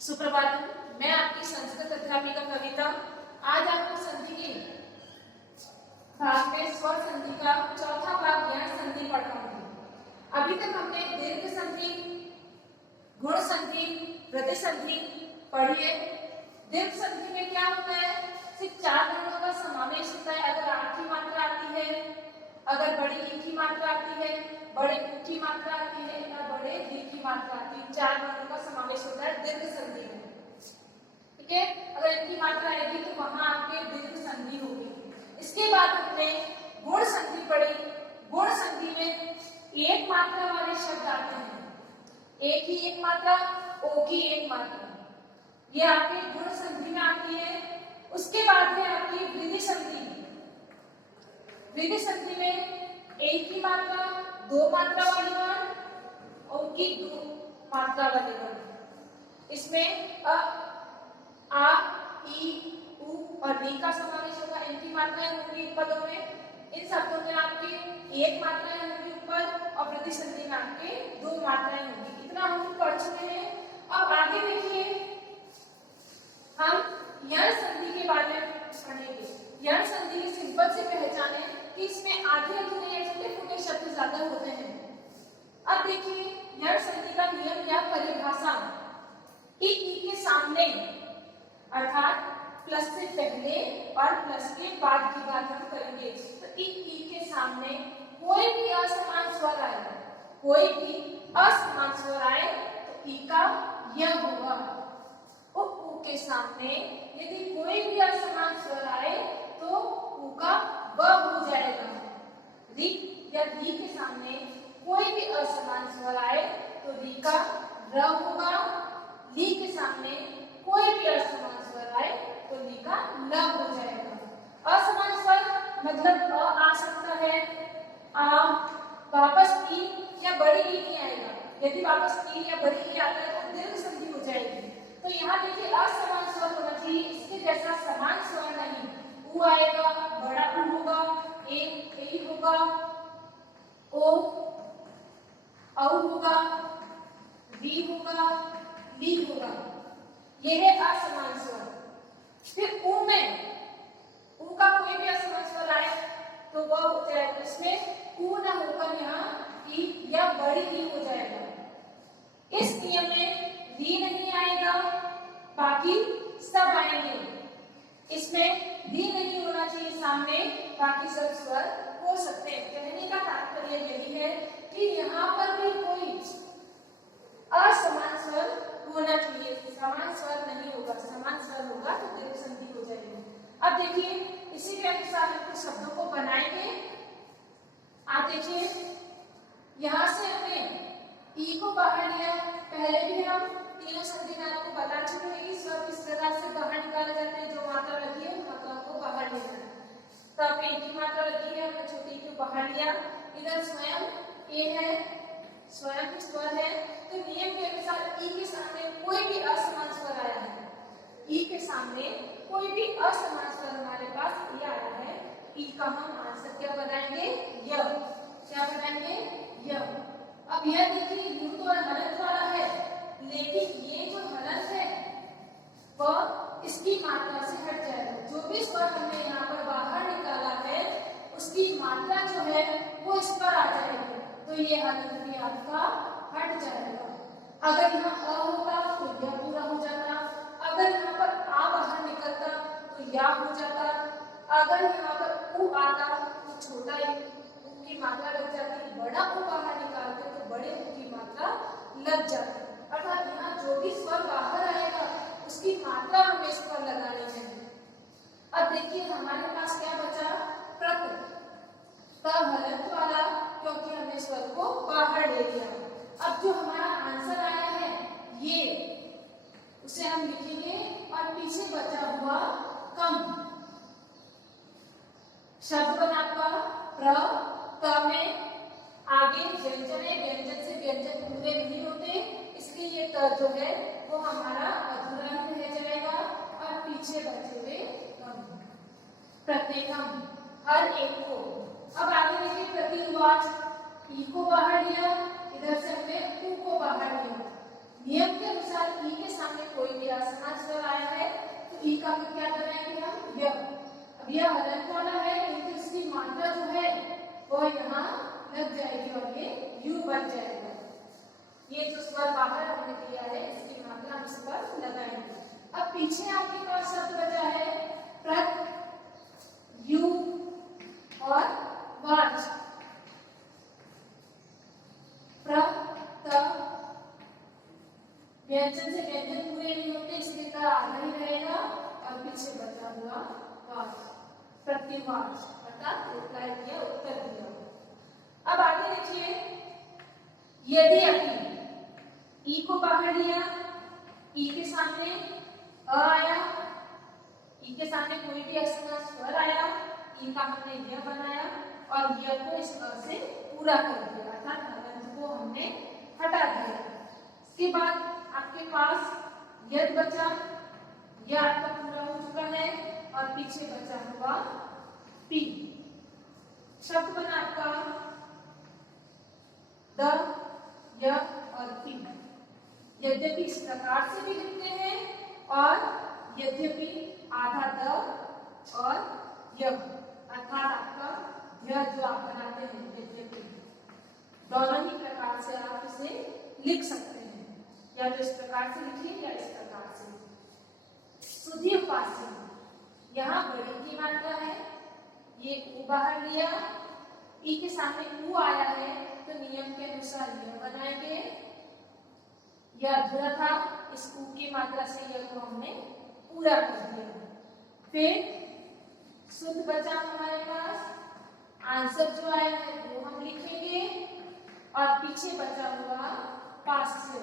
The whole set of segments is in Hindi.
सुप्रभात। मैं आपकी संस्कृत अध्यापिका कविता आज आपको संधि के भाग में स्वर संधि का चौथा भाग यह संधि पढ़ाऊंगी। अभी तक हमने दीर्घ संधि, गुण संधि, वृद्धि संधि पढ़ी है। दीर्घ संधि में क्या होता है? सिर्फ 4 वर्णों का समावेश होता है। अगर आ की मात्रा आती है, अगर बड़ी ई की मात्रा आती है, बड़े उ की मात्रा आती है या बड़े दी की मात्रा आती है, 4 वर्णों का समावेश होता है दीर्घ संधि में। ठीक है, अगर इनकी मात्रा आएगी तो वहां आपके दीर्घ संधि होगी। इसके बाद हमने गुण संधि पढ़ी। गुण संधि में एक मात्रा वाले शब्द आते हैं, एक ही एक मात्रा, ओ की एक मात्रा, ये आपके गुण संधि में आती है। उसके बाद है आपकी वृद्धि संधि। वृद्धि संधि में एक की मात्रा, 2 मात्रा वाली वर्ण और उनकी 2 मात्रा वाले वर्ण। इसमें अ, आ, ई, उ और री का समावेश होगा। इनकी मात्राएं होंगी पदों में। इन शब्दों में आपके एक मात्राएं होंगी ऊपर और वृद्धि संधि में आपके 2 मात्राएं होंगी। इतना हम पढ़ चुके हैं। अब आगे देखिए, हम यण संधि के बारे में पढ़ेंगे। यण संधि की सिंपल से पहचान है कि इसमें आधे अधूरे या छोटे फूटे शब्द ज्यादा होते हैं। अब देखिए यण संधि का नियम या परिभाषा, ई के सामने अर्थात प्लस से पहले और प्लस के बाद की बात हम करेंगे। तो ई के सामने कोई भी असमान स्वर आए, कोई भी असमान स्वर आए तो ई का य होगा। उ के सामने यदि कोई भी असमान स्वर आए तो उ का व हो जाएगा। री या री के सामने कोई भी असमान स्वर आए तो री का र होगा। ली के सामने कोई भी असमान स्वर आए तो ली का ल हो जाएगा। असमान स्वर मतलब अ आ सकता है, आ, वापस ई या बड़ी ई नहीं आएगा। यदि वापस ई या बड़ी ई आता है तो दीर्घ संधि हो जाएगी। तो यहाँ देखिए असमान स्वर होना चाहिए, इसके जैसा समान स्वर नहीं। उ आएगा, बड़ा उ होगा, ए होगा, ओ औ होगा, वी होगा, ली होगा, ये है असमान स्वर। फिर उ में उ का कोई भी असमान स्वर आए तो वह हो जाएगा, इसमें उ ना होकर यहाँ ई या बड़ी ई हो जाएगा। इस नियम में वी नहीं आएगा, बाकी सब आएंगे। इसमें वी नहीं होना चाहिए सामने, बाकी सब स्वर हो सकते हैं। कहने का तात्पर्य यही है कि यहाँ पर भी कोई असमान स्वर होना चाहिए, समान स्वर नहीं होगा। समान स्वर होगा तो दीर्घ संधि हो जाएगी। अब देखिए इसी के अनुसार हम कुछ शब्दों को बनाएंगे। आप देखिए यहाँ से हमने ई को बाहर लिया। पहले भी हम तीनों संधि में आपको बता चुके हैं कि स्वर किस प्रकार से बाहर निकाले जाते हैं। जो मात्रा लगी है उन मात्राओं को बाहर लेना है। तो आपने एक ही मात्रा लगी है, हमने छोटी को बाहर लिया। इधर स्वयं ए है, स्वयं स्वर है, तो नियम के अनुसार ई के सामने कोई भी असमान स्वर आया है, ई के सामने कोई भी असमान स्वर हमारे पास ये आया है, ई का हम आंसर क्या बनाएंगे? य। क्या बनाएंगे? य। अब यह देखिए यू तो हलंत वाला है, लेकिन ये जो हलंत है वह इसकी मात्रा से हट जाएगा। जो भी स्वर हमने यहाँ पर बाहर निकाला है उसकी मात्रा जो है वो इस पर आ जाएगी, तो ये हलंत भी आपका हट जाएगा। अगर यहाँ अ होता तो यह पूरा हो जाता, अगर यहाँ पर आ बाहर निकलता तो या हो जाता, अगर यहाँ पर उ आता तो छोटा उ की मात्रा लग जाती, बड़ा उ बाहर निकालते तो बड़े उ की मात्रा लग जाती। अर्थात यहाँ जो भी स्वर बाहर आएगा उसकी मात्रा हमें इस पर लगानी है। अब देखिए हमारे पास क्या बचा? प्रत, हलंत वाला, क्योंकि हमने स्वर को बाहर ले लिया। अब जो हमारा आंसर आया है ये, उसे हम लिखेंगे और पीछे बचा हुआ कम शब्द बना आपका प्र, त में आगे व्यंजन है, व्यंजन से व्यंजन पूरे नहीं होते, इसलिए ये त जो है वो हमारा अधूरा ही रह जाएगा और पीछे बचे हुए प्रत्येकम, हर एक को। अब आगे देखिए प्रतिवाच, ई को बाहर लिया, इधर से हमने उ को बाहर लिया। नियम के अनुसार ई के सामने कोई का क्या बनाएंगे हम य। अब यह हलंत वाला है तो इसकी मात्रा जो है वो यहाँ लग जाएगी और ये यू बन जाएगा। ये जो स्वर बाहर हमने दिया है इसकी मात्रा हम इस पर लगाएंगे। अब पीछे आपके पास शब्द बचा है प्रत, यू और वाच। प्र, त व्यंजन से व्यंजन पूरे नहीं होते इसलिए त आधा ही रहेगा और पीछे बचा हुआ वाच, प्रतिवाच अर्थात रिप्लाई दिया, उत्तर दिया। अब आगे देखिए, यदि अपनी ई को बाहर लिया, ई के सामने अ आया, ई के सामने कोई भी असमान स्वर आया, ई का हमने यह बनाया और यह को इस अ से पूरा कर दिया अर्थात हलंत को हमने हटा दिया। इसके बाद आपके पास यद बचा, यह आपका पूरा हो चुका है और पीछे बचा हुआ पी। शब्द बना आपका द, य और पी। यद्यपि इस प्रकार से भी लिखते हैं और यद्यपि आधा द और य अर्थात आपका यह जो आप बनाते हैं यद्यपि, दोनों ही प्रकार से आप इसे लिख सकते हैं, या तो इस प्रकार से लिखिए या इस प्रकार से। शुद्धि उपास्य, यहाँ बड़ी की मात्रा है, ये ऊ बाहर लिया, ई के सामने ऊ आया है तो नियम के अनुसार यह बनाएंगे। यह अधूरा था, इस ऊ की मात्रा से यह को हमने पूरा कर दिया। फिर शुद्ध बचा हमारे पास, आंसर जो आया है वो हम लिखेंगे और पीछे बचा हुआ पास्ट से,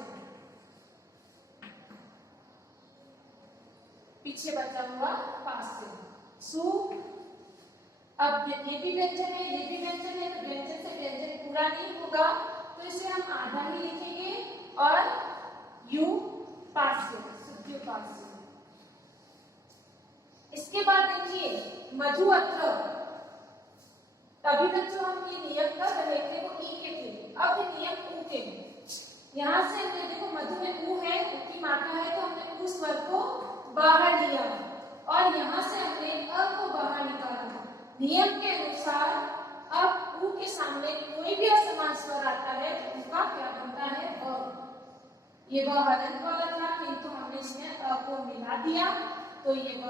पीछे बचा हुआ पास्ट से सु। अब ये भी व्यंजन है, ये भी व्यंजन है, तो व्यंजन से व्यंजन पूरा नहीं होगा तो इसे हम आधा ही लिखेंगे और यू पास से, शुद्ध पास से। इसके बाद देखिए मधु अत्र, अभी तक जो हम ये नियम कर रहे थे वो ई के थे, अब ये नियम ऊ के हैं। यहाँ से देखो मधु में ऊ है, ऊ की मात्रा है तो हमने उस स्वर को बाहर लिया और यहाँ से हमने अ को बाहर निकाला। नियम के अनुसार अब ऊ के सामने कोई भी असमान स्वर आता है तो उसका क्या बनता है अ। ये व हलंत वाला था किंतु हमने इसमें अ को मिला दिया तो ये व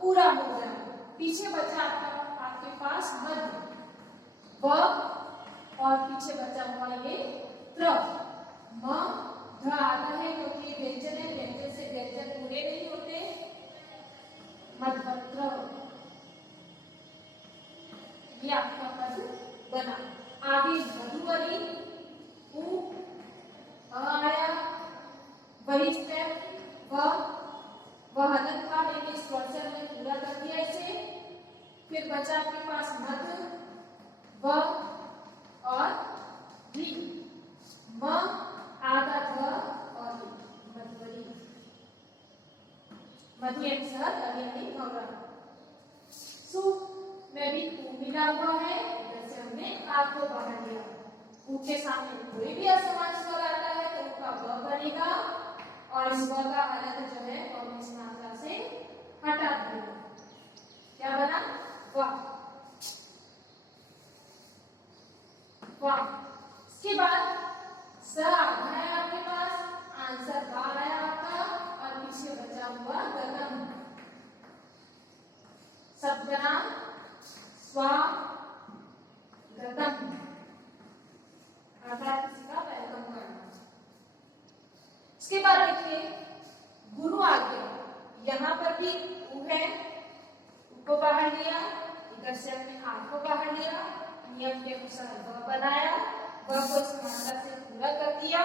पूरा हो गया। पीछे बचा आपके पास मध्य व और पीछे बचा हुआ ये त्र। म ध आधा है क्योंकि ये व्यंजन है, व्यंजन से व्यंजन पूरे नहीं होते। मध्वत्र, ये आपका पद बना। आगे मधुवरी, ऊ आया, वही स्टेप वह हलंत था लेकिन इस स्वर से हमने पूरा कर दिया इसे। फिर बचा आपके पास मध्य व और री, म आधा ध और मधुवरी, मध्य अक्षर अभी होगा। सु में भी ऊ मिला हुआ है, जैसे हमने आ को बाहर लिया। ऊ के सामने कोई भी असमान स्वर आता है तो उसका व बनेगा और इस व का हलंत जो है और इस मात्रा से हटा दिया। क्या बना व। इसके बाद स आधा है आपके पास, आंसर बाहर आया आपका और पीछे बचा हुआ गगन। शब्द नाम स्वागतम अर्थात किसी का वेलकम करना। इसके बाद देखिए गुरु आ गया, यहाँ पर भी ऊ है, ऊ को बाहर लिया, इधर से हमने आ को बाहर लिया, नियम के अनुसार व बनाया, व को इस मात्रा से पूरा कर दिया।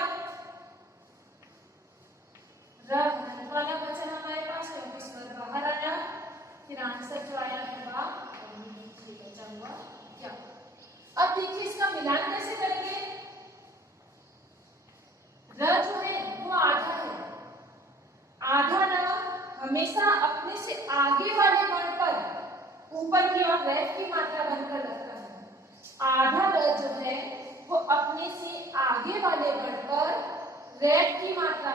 र हलंत वाला बचा हमारे पास क्योंकि स्वर बाहर आया। फिर आंसर जो आया है वा और नीचे बचा हुआ क्या। अब देखिए इसका मिलान कैसे करेंगे। र जो है वो आधा है, आधा न हमेशा अपने से आगे वाले वर्ण पर ऊपर की ओर रैट की मात्रा बनकर लगता है। आधा र जो है वो अपने से आगे वाले वर्ण पर रैट की मात्रा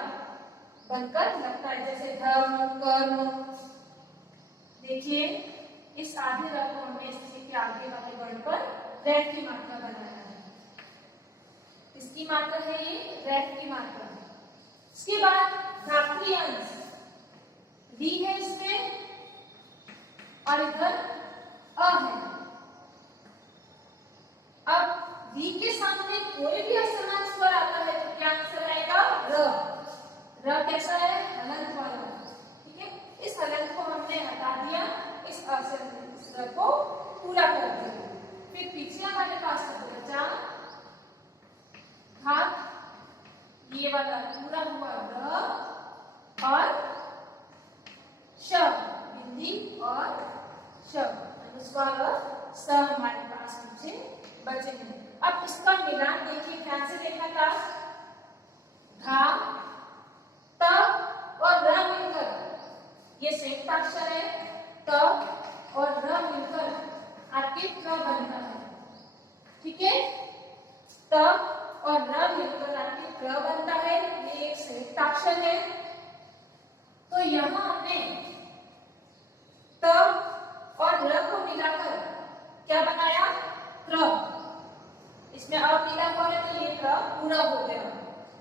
बनकर लगता है, जैसे धर्म, कर्म, देखिए इस आधे र को हमने इसी के आगे वाले वर्ण पर रेफ की मात्रा बनाया है। इसकी मात्रा है ये रेफ की मात्रा। इसके बाद धात्वी अंश डी है इसमें और इधर अ है। अब डी के सामने कोई भी असमान स्वर आता है तो क्या आंसर आएगा? र। र कैसा है? हलंत वाला। ठीक है, इस हलंत को हमने हटा दिया, इस र को पूरा कर दिया। फिर पीछे हमारे पास बचा घात, ये वाला पूरा हुआ र और श, बिंदी और श, अनुस्वार और स हमारे पास मुझे बचे हैं। अब इसका मिलान देखिए, ध्यान से देखा था, धा, त और र मिलकर ये संयुक्त अक्षर है, त और र मिलकर आपके क बनता है। ठीक है, त और र मिलकर आपके क बनता है, ये एक संयुक्त अक्षर है। तो यहां हमने त और र को मिलाकर क्या बनाया? त्र। इसमें अ मिला हुआ है तो ये त्र पूरा हो गया।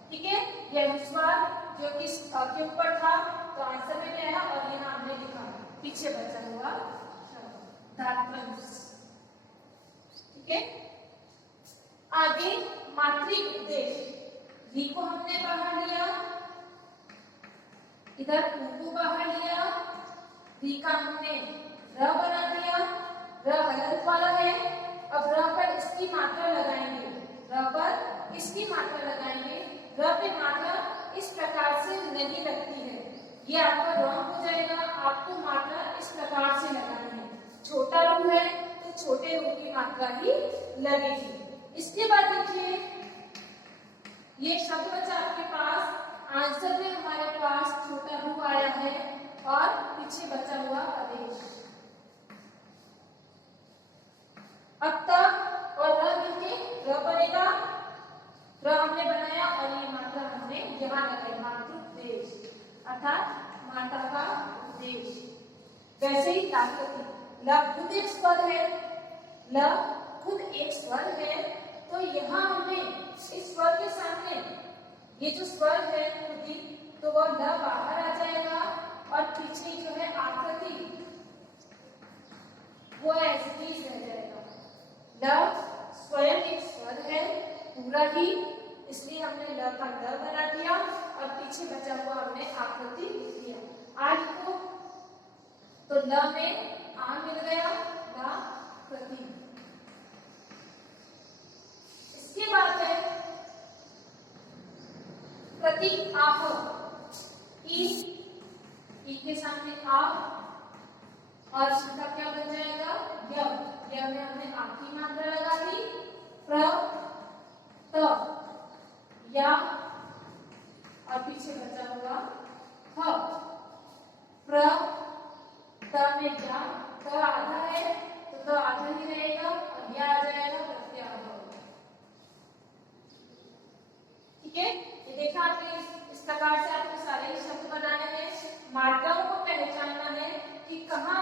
ठीक है, ये अनुस्वार जो कि के ऊपर था तो आंसर में गया और यहाँ हमने लिखा पीछे बचा हुआ धात्वंश। ठीक है, आगे मात्रिक उपदेश, री को हमने बाहर लिया, इधर उ को बाहर लिया, री का हमने र बना दिया, र हलंत वाला है। अब र पर इसकी मात्रा लगाएंगे, र पर इसकी मात्रा लगाएंगे। र पे मात्रा इस प्रकार से नहीं लगती है, ये आपका रॉन्ग हो जाएगा। आपको मात्रा इस प्रकार से लगानी है, छोटा रू है तो छोटे रू की मात्रा ही लगेगी। इसके बाद देखिए ये शब्द बचा आपके पास, आंसर में हमारे पास छोटा रू आया है और पीछे बचा हुआ आदेश। अब तक और र मिलके र बनेगा, र हमने बनाया और ये मात्रा हमने यहाँ लगाई, मातृदेश अर्थात माता का उपदेश। वैसे ही ताकती, ल खुद एक स्वर है, ल खुद एक स्वर है, तो यहाँ हमने इस स्वर के सामने ये जो स्वर है खुदी, तो वह ल बाहर आ जाएगा और पीछे जो है आकृति वो एज इट इज रह जाएगा। ल स्वयं एक स्वर है पूरा ही, इसलिए हमने ल का ल बना दिया और पीछे बचा हुआ हमने आकृति लिख दिया। आज को तो ल में आ मिल गया, ला कृति। इसके बाद है प्रति आह, ई के सामने आ और इसका क्या बन जाएगा? य। य में हमने आ की मात्रा लगा दी, प्र, त, या और पीछे बचा हुआ ह। प्र, त में जा, त आधा है तो त आधा ही रहेगा और या आ जाएगा प्रत्याह। ठीक है, ये देखा आपने, इस प्रकार से आपको सारे ही शब्द बनाने हैं। मात्राओं को पहचानना है कि कहाँ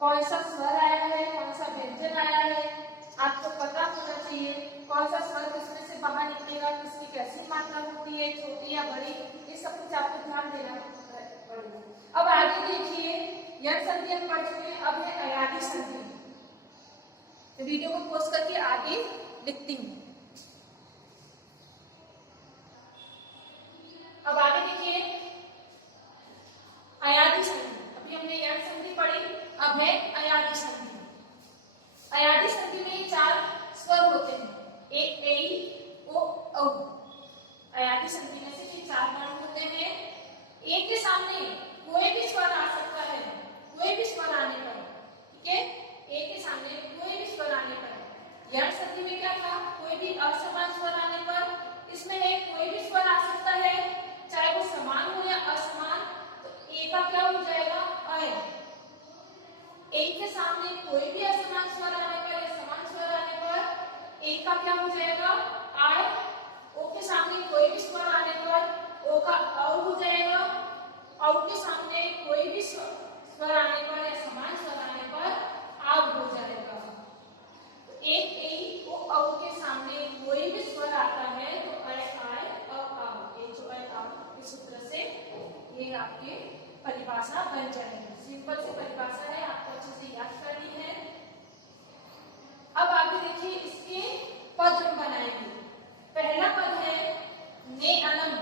कौन सा स्वर आया है, कौन सा व्यंजन आया है, आपको पता होना चाहिए। कौन सा स्वर किसमें से बाहर निकलेगा, किसकी कैसी मात्रा होती है, छोटी या बड़ी, ये सब कुछ आपको ध्यान देना पड़ेगा। अब आगे देखिए, यह संधि हम पढ़ चुके हैं, अब है अयादी संधि। तो वीडियो को पॉज करके आगे लिखती हूँ। अब आगे देखिए अयादी संधि। अभी हमने यह संधि पढ़ी, अब है अयादी संधि। अयादी संधि में 4 स्वर होते हैं, ए, ऐ, ओ, औ। अयादी संधि में से ये 4 वर्ण होते हैं। ए के सामने कोई भी स्वर आ सकता है, कोई भी स्वर आने पर। ठीक है, ए के सामने कोई भी स्वर आने पर। यह संधि में क्या था? कोई भी असमान स्वर आने पर। इसमें है कोई भी स्वर आ सकता है, चाहे वो समान हो या असमान, तो ए का क्या हो जाएगा? अय। ए के सामने कोई भी असमान स्वर आने पर या समान स्वर आने पर ए का क्या हो जाएगा? आय। ओ के सामने कोई भी स्वर आने पर ओ का औ हो जाएगा। औ के सामने कोई भी स्वर स्वर आने पर या समान स्वर आने पर आव हो जाएगा। तो एक ए ओ औ के सामने कोई भी स्वर आता है तो आए आए आव, ये जो आए आव इस सूत्र से ये आपके परिभाषा बन जाएगी। सिंपल सी परिभाषा है, आपको अच्छे से याद करनी है। अब आगे देखिए इसके पद हम बनाएंगे। पहला पद है ने अलम।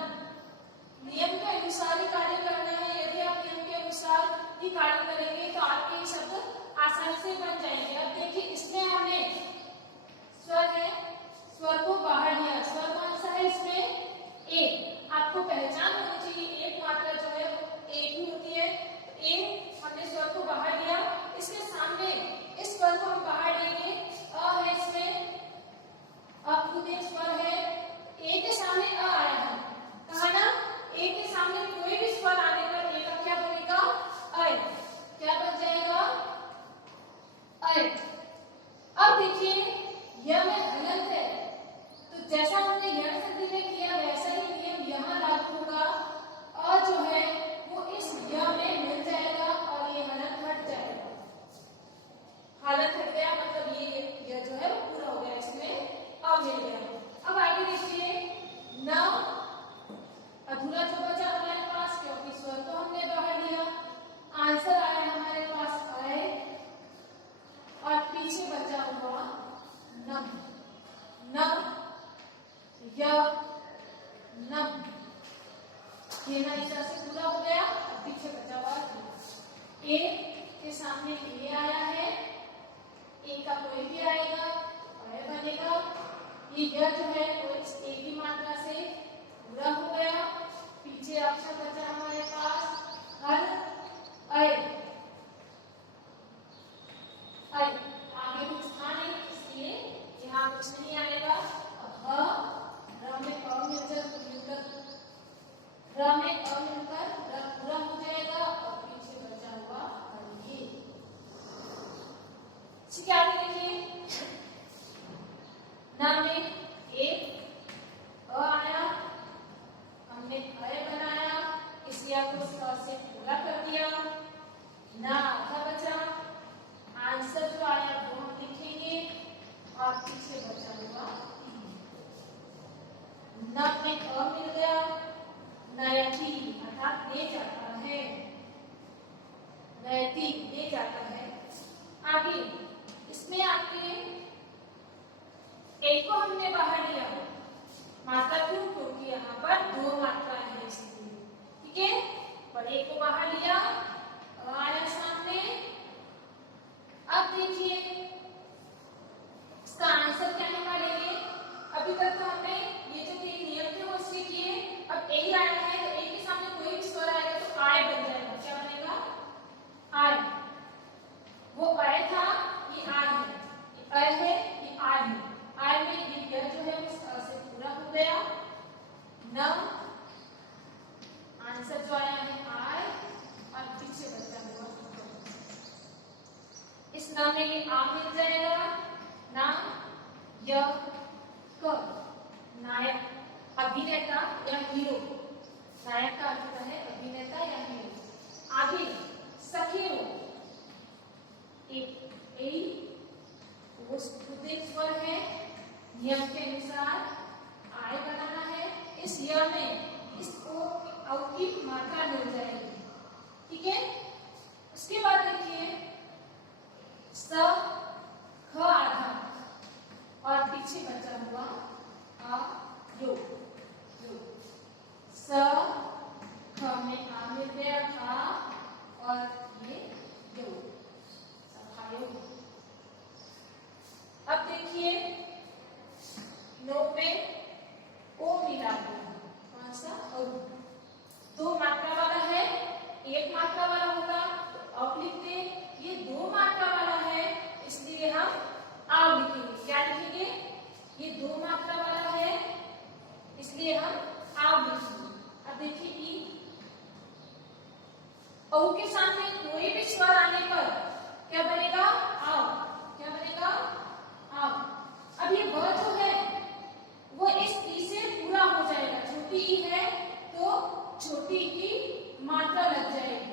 नियम के अनुसार ही कार्य करना है। यदि आप नियम के अनुसार ही कार्य करेंगे तो आपके ये शब्द आसानी से बन जाएंगे। अब देखिए इसमें हमने स्वर है, स्वर को बाहर लिया। स्वर कौन सा है इसमें? ए। आपको पहचान होनी चाहिए, एक मात्रा जो है एक ही होती है। ए हमने स्वर को बाहर लिया, इसके सामने इस स्वर को हम बाहर लेंगे। अ है इसमें, अ खुद एक स्वर है। ए के सामने अ आया है, कहा ना ए के सामने कोई भी स्वर आने पर ए का क्या बनेगा? अय। क्या बन जाएगा? अय। अब देखिए यह में हलंत है, तो जैसा हमने यण संधि में किया वैसा ही नियम यहाँ लागू होगा। अ जो है वो इस य में मिल जाएगा और ये हलंत हट जाएगा। हलंत हट गया मतलब ये जो है वो पूरा हो गया, इसमें अ मिल गया। अब आगे देखिए न अधूरा जो बचा हमारे पास, क्योंकि स्वर को हमने बाहर लिया। आंसर आया हमारे पास आए और पीछे बचा हुआ नम। नम या नम, ये ना इस तरह से पूरा हो गया। अब पीछे बचा हुआ ए के सामने ए आया है, ए का कोई भी आएगा अय बनेगा। ये यह जो है वो इस ए की मात्रा से पूरा हो गया। पीछे अक्षर बचा हमारे पास हर अय। अय आगे कुछ था नहीं, इसलिए यहाँ कुछ नहीं आएगा। अब र में अ मिलकर र में अ मिलकर र पूरा हो जाएगा और पीछे बचा हुआ ये। ठीक है, आगे देखिए न में एक अ आया, हमने अय बनाया, इस क्रिया को स से पूरा कर दिया। न आधा बचा, आंसर जो आया वो हम लिखेंगे और पीछे बचा हुआ न में अ मिल गया। नयति अर्थात ले जाता है, नयति ले जाता है। आगे इसमें आपके एक को हमने बाहर लिया मात्रा क्यों? क्योंकि यहाँ पर दो मात्रा है इसलिए। ठीक है, पर एक को बाहर लिया, आया सामने। अब देखिए इसका आंसर क्या निकालेंगे? अभी तक तो हमने ये जो नियम थे वो इसके किए। अब ए आया है तो ए के सामने कोई भी स्वर आएगा तो आय बन जाएगा। क्या बनेगा? आय। वो अय था, ये आय है, ये अय है, ये आय है। आय में ये यह जो है उस अ से पूरा हो गया। न आंसर जो आया है आय और पीछे बचा हुआ इस न में ये आ मिल जाएगा। ना य क नायक, अभिनेता या हीरो। नायक का अर्थ है अभिनेता या हीरो। आगे सखियो, एक ए वो स्वर है, नियम के अनुसार आय बनाना है। इस य में इस ओ की मात्रा मिल जाएगी। ठीक है, उसके बाद देखिए स ख आधा और पीछे बचा हुआ आ यो। स ख में आ मिल गया खा और ये यो, सखायो। अब देखिए नो में ओ मिला हुआ, कौन सा? ओ। दो मात्रा वाला है, एक मात्रा वाला होगा तो अब लिखते। ये दो मात्रा वाला है इसलिए हम आव लिखेंगे। क्या लिखेंगे? ये दो मात्रा वाला है इसलिए हम आव लिखेंगे। अब देखिए ई औ के सामने कोई भी स्वर आने पर क्या बनेगा? आव। क्या बनेगा? आव। अब ये ब जो है वो इस ई से पूरा हो जाएगा। छोटी ई है तो छोटी की मात्रा लग जाएगी।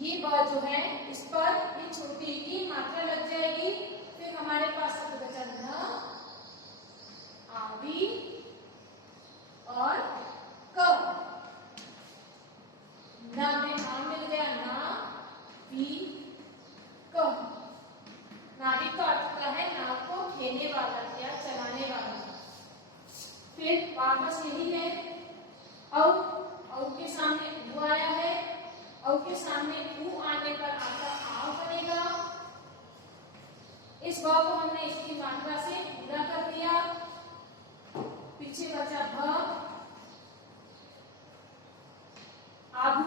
ये ब ब जो है इस पर ये छोटी की मात्रा लग जाएगी। फिर हमारे पास शब्द बचा न, आवी और क। न में आ मिल गया, ना वी क। नाविक का अर्थ होता है नाव को खेने वाला या चलाने वाला। फिर वापस यही है, औ के सामने उ आया है, औ के सामने उ आने पर आपका आव बनेगा। इस ब को हमने इसकी मात्रा से पूरा कर दिया। पीछे बचा भ, आभू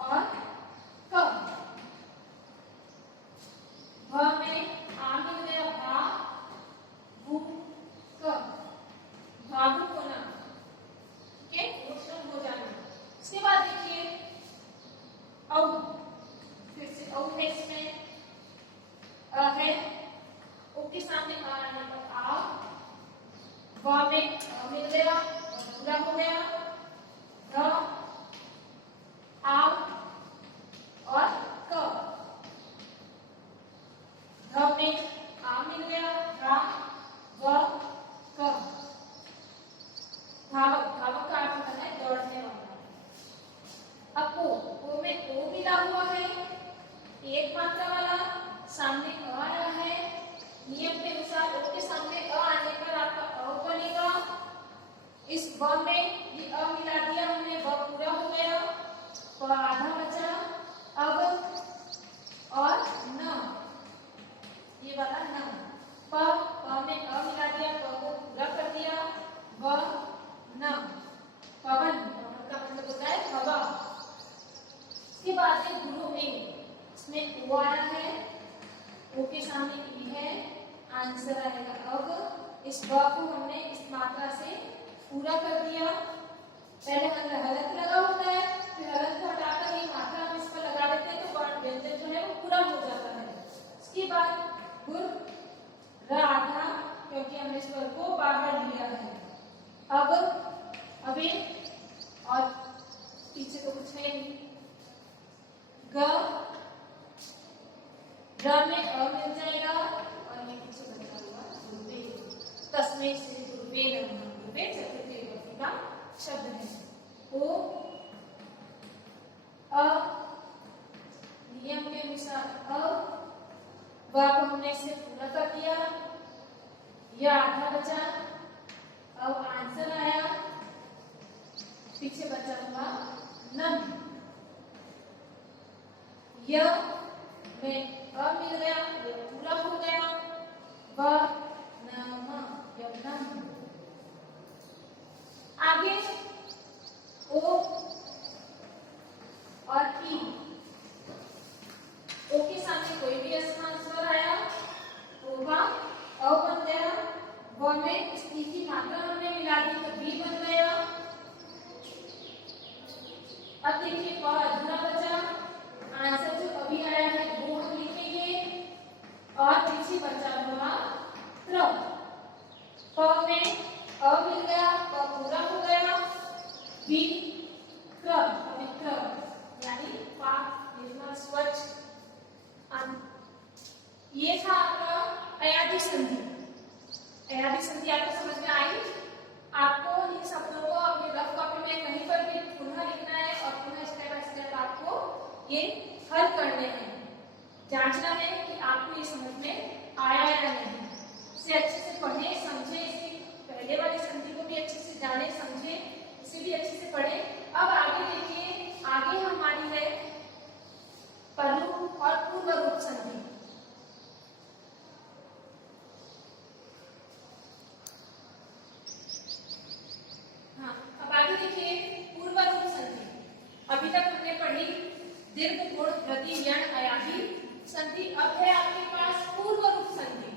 और क। भ में आ मिल गया, भा भू क, भावुक होना। ठीक है, इमोशनल हो जाना। इसके बाद देखिए औ, फिर से औ है, इसमें अ है, ओ के सामने आ आने पर आ, व में अ मिल गया, पूरा हो गया, ध आव और क। ध में आ मिल गया, रा व क। धावक, धावक का अर्थ होता है दौड़ने वाला। अब को में ओ मिला हुआ है, एक मात्रा वाला, सामने अ आया है। नियम के अनुसार ओ के सामने अ आने पर आपका अ बनेगा। इस ब में ये अ मिला दिया हमने, ब पूरा हो गया, प आधा बचा। अब और न, ये वाला न, प में अ मिला दिया, प को पूरा कर दिया, व न, पवन, पवन का मतलब होता है हवा। इसके बाद है गुरु में, इसमें ओ आया है, ओ के सामने ई है, आंसर आएगा अब। इस ब को हमने इस मात्रा से पूरा कर दिया। पहले हमें हलक लगा होता है, फिर हलक को हटाकर ये मात्रा हम इस पर लगा देते हैं तो वर्ण व्यंजन जो है वो पूरा हो जाता है। इसके बाद गुर, र आधा, क्योंकि हमने स्वर को बाहर लिया है। अब अबे और पीछे तो कुछ है नहीं, ग, र में अ मिल जाएगा और ये पीछे बचा हुआ दुर्वे। तस्मै श्री दुर्वे नमः। दुर्वे चतुर्थी विभक्ति का शब्द है। ओ अ, नियम के अनुसार अ, व को हमने इसे पूरा कर दिया, यह आधा बचा। अब आंसर आया, पीछे बचा हुआ नम। यह में अ मिल गया, यह पूरा हो गया, व नम, यम। आगे ओ और ई, ओ के सामने कोई भी असमान स्वर आया, होगा अ बन गया, व में इस ई की मात्रा हमने मिला दी तो बी बन गया। अब देखिए प अधूरा बचा, आंसर जो अभी आया है वो हम लिखेंगे और पीछे बचा हुआ त्र। प में अ मिल गया, प पूरा हो गया, बी त्र, पवित्र, यानी पाक, निर्मल, स्वच्छ। ये था आपका अयादी संधि। अयादी संधि आपको समझ में आई? आपको इन शब्दों को अपनी रफ कॉपी में कहीं पर भी पुनः लिखना है और पुनः स्टेप बाय स्टेप आपको ये हल करने हैं। जांचना है कि आपको ये समझ में आया या नहीं। इसे अच्छे से पढ़ें, समझें, इसकी पहले वाली संधि को भी अच्छे से जाने, समझें, इसे भी अच्छे से पढ़ें। अब आगे देखिए, आगे हमारी है पररूप और पूर्व रूप संधि। हाँ, अब आगे देखिए पूर्व रूप संधि। अभी तक हमने पढ़ी दीर्घ, गुण, वृद्धि, यण, अयादी संधि। अब है आपके पास पूर्व रूप संधि।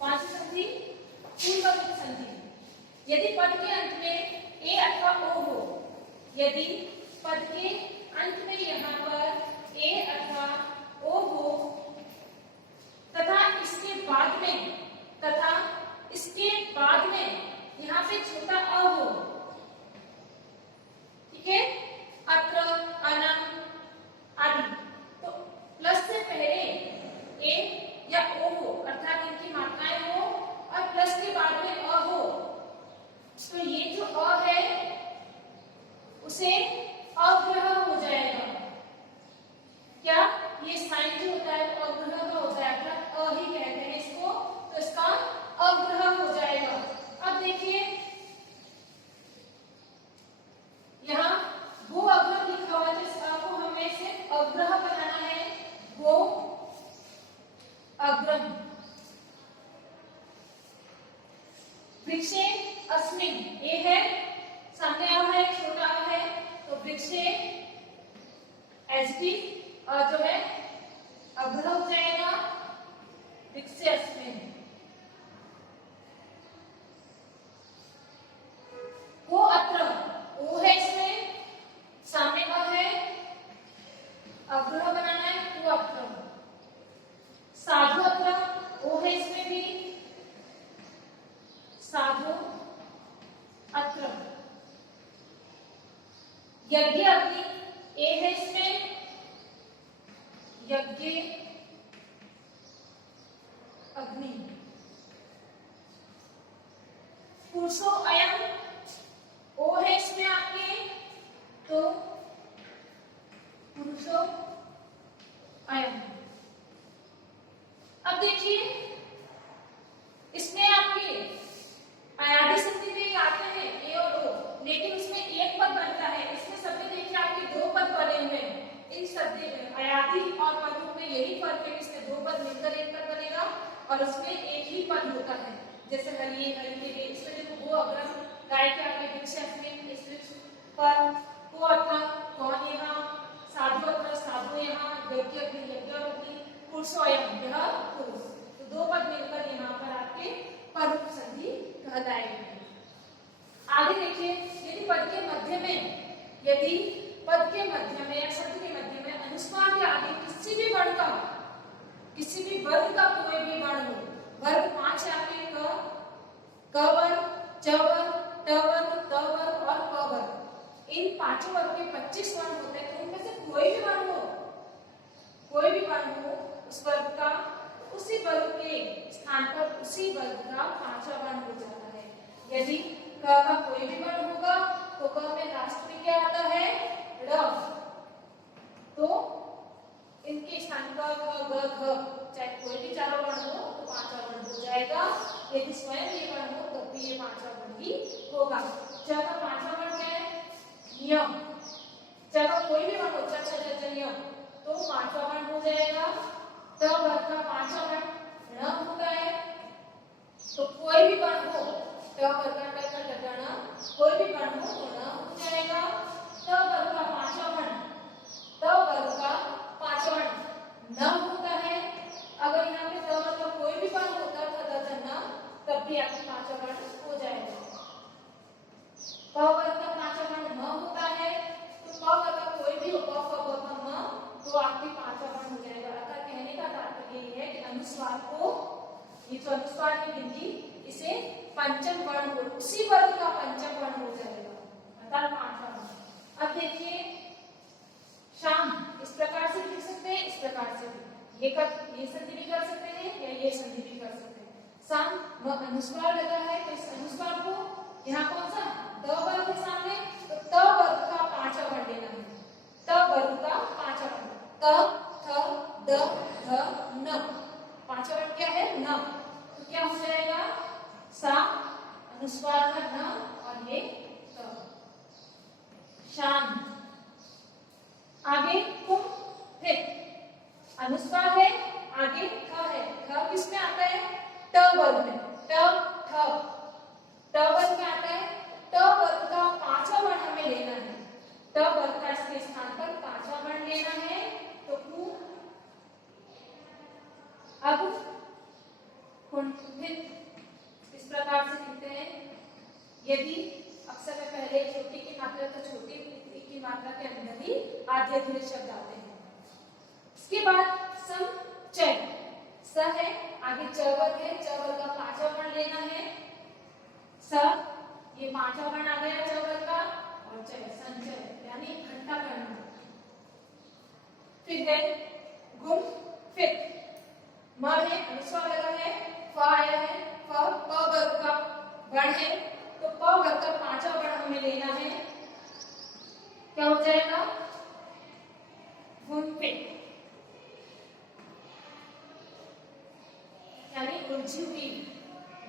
कौन सी संधि? पूर्व रूप संधि। यदि पद के अंत में ए अथवा ओ हो, यदि पद के अंत में यहाँ पर ए अथवा ओ हो तथा इसके बाद में यहाँ पे छोटा अ हो, ठीक है, अत्र, अना, अस्मिन ए है, सामने आ है, छोटा आ है, तो वृक्षे एडजेक्टिव और जो है अग्र हो जाएगा वृक्षे अस्मिन। को अत्र ओ है, इसमें सामने का है, अग्रह बनाना है, को अत्र। साधु अत्र ओ है, इसमें भी साधु अत्र। यज्ञ अग्नि ए है, इसमें यज्ञ अग्नि। पुरुषो अयम ओ है, इसमें आपके तो पुरुषो अयम। अब देखिए इसमें आपके अयादी संधि में आते हैं ए और ओ, लेकिन उसमें एक पद बनता है। इसमें सब में देखिए आपके दो पद बने हुए हैं। इन शब्द अयादी और पदों में यही फर्क है, इसमें दो पद मिलकर एक पद बनेगा और उसमें एक ही पद होता है। जैसे हरिये हरि के लिए इसमें देखो वो अग्रम गाय के आगे वृक्ष में इस वृक्ष पर, को अत्र कौन यहाँ, साधु अत्र साधु यहाँ, यज्ञ अग्नि, पुरुषो अयम यह पुरुष। तो दो पद मिलकर यहाँ पर आपके पररूप संधि कहलाएगी। आगे देखिए यदि पद के मध्य में या शब्द के मध्य में अनुस्वार के आगे किसी भी वर्ग का कोई भी वर्ण हो, वर्ग 5 आपके क वर्ग, च वर्ग, ट वर्ग, त वर्ग और प वर्ग, इन पांचों वर्ग के 25 वर्ण होते हैं। तो उनमें से कोई भी वर्ण हो उस वर्ग का उसी वर्ग के स्थान पर उसी वर्ग का 5वां वर्ण हो जाता है। यदि क का कोई भी वर्ण होगा तो क में लास्ट में क्या आता है, ड़, तो इनके स्थान पर ख ग घ चाहे कोई भी चारों वर्ण हो तो 5वां वर्ण हो जाएगा। यदि स्वयं ये वर्ण हो तो भी ये 5वां वर्ण ही होगा। च का 5वां वर्ण क्या है, नियम। च का कोई भी वर्ण हो, च छ ज नियम, तो 5वां वर्ण हो जाएगा। त वर्ग का 5वां वर्ण ण होता है, तो कोई भी वर्ण हो, ट वर्ग का ट ट ट ण, कोई भी वर्ण हो तो ण हो जाएगा। त वर्ग का 5वां वर्ण न होता है। अगर यहाँ पे त वर्ग का कोई भी वर्ण होता था द ध न, तब भी आपके 5वां वर्ण हो जाएगा। प वर्ग का 5वां वर्ण न होता है, तो प वर्ग का कोई भी हो, प फ ब भ म, तो आपके 5वां वर्ण हो जाएगा। अतः कहने का तात्पर्य ये है कि अनुस्वार को, ये जो अनुस्वार की बिंदी, इसे पंचम वर्ण हो, उसी वर्ग का पंचम वर्ण हो जाएगा, अतः 5वां वर्ण। अब देखिए शाम इस प्रकार से लिख सकते हैं, इस प्रकार से भी ये संधि भी कर सकते हैं या ये संधि भी कर सकते हैं। शाम वह अनुस्वार लगा है, तो इस अनुस्वार को यहाँ कौन सा द वर्ग के सामने, तो त वर्ग का 5वां वर्ण लेना है। त वर्ग का 5वां वर्ण, त थ द ध न, 5वां वर्ण क्या है, न, तो क्या हो जाएगा, सा अनुस्वार का न और ये त, शांत। आगे कुम, फिर अनुस्वार है, आगे ख है, ख किसमें आता है, ट वर्ग में, ट ठ, ट वर्ग में आता है। ट वर्ग का 5वां वर्ण हमें लेना है, ट वर्ग का इसके स्थान पर 5वां वर्ण लेना है, तो कु। अब कुंठित इस प्रकार से लिखते हैं। यदि अक्षर में पहले छोटी की मात्रा तो छोटी की मात्रा के अंदर ही आधे अधूरे शब्द आते हैं। इसके बाद सम चय, स है, आगे च वर्ग है, च वर्ग का 5वां वर्ण लेना है, स, ये 5वां वर्ण आ गया च वर्ग का, और चय संचय यानी इकट्ठा करना। फिर है गुम, फिर म है, अनुस्वार लगा है, फ आया है, फ प वर्ग का वर्ण है, तो प वर्ग का 5वां वर्ण हमें लेना है, क्या हो जाएगा, गुणफिट, यानी उलझी हुई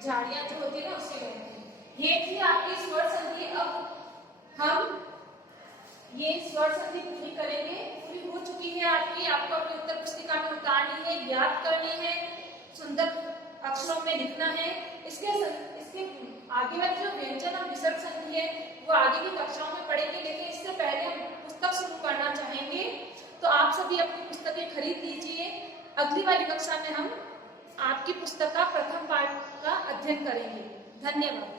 झाड़ियां जो होती है ना उससे कहते हैं। ये थी आपकी स्वर संधि। अब हम ये स्वर संधि पूरी करेंगे, पूरी हो चुकी है आपकी, आपको अपनी उत्तर पुस्तिका में उतारनी है, याद करनी है, सुंदर अक्षरों में लिखना है। इसके इसके आगे वाली जो व्यंजन और विसर्ग संधि है वो आगे की कक्षाओं में पढ़ेंगे, लेकिन इससे पहले हम पुस्तक शुरू करना चाहेंगे। तो आप सभी अपनी पुस्तकें खरीद लीजिए। अगली वाली कक्षा में हम आपकी पुस्तक का प्रथम पाठ का अध्ययन करेंगे। धन्यवाद।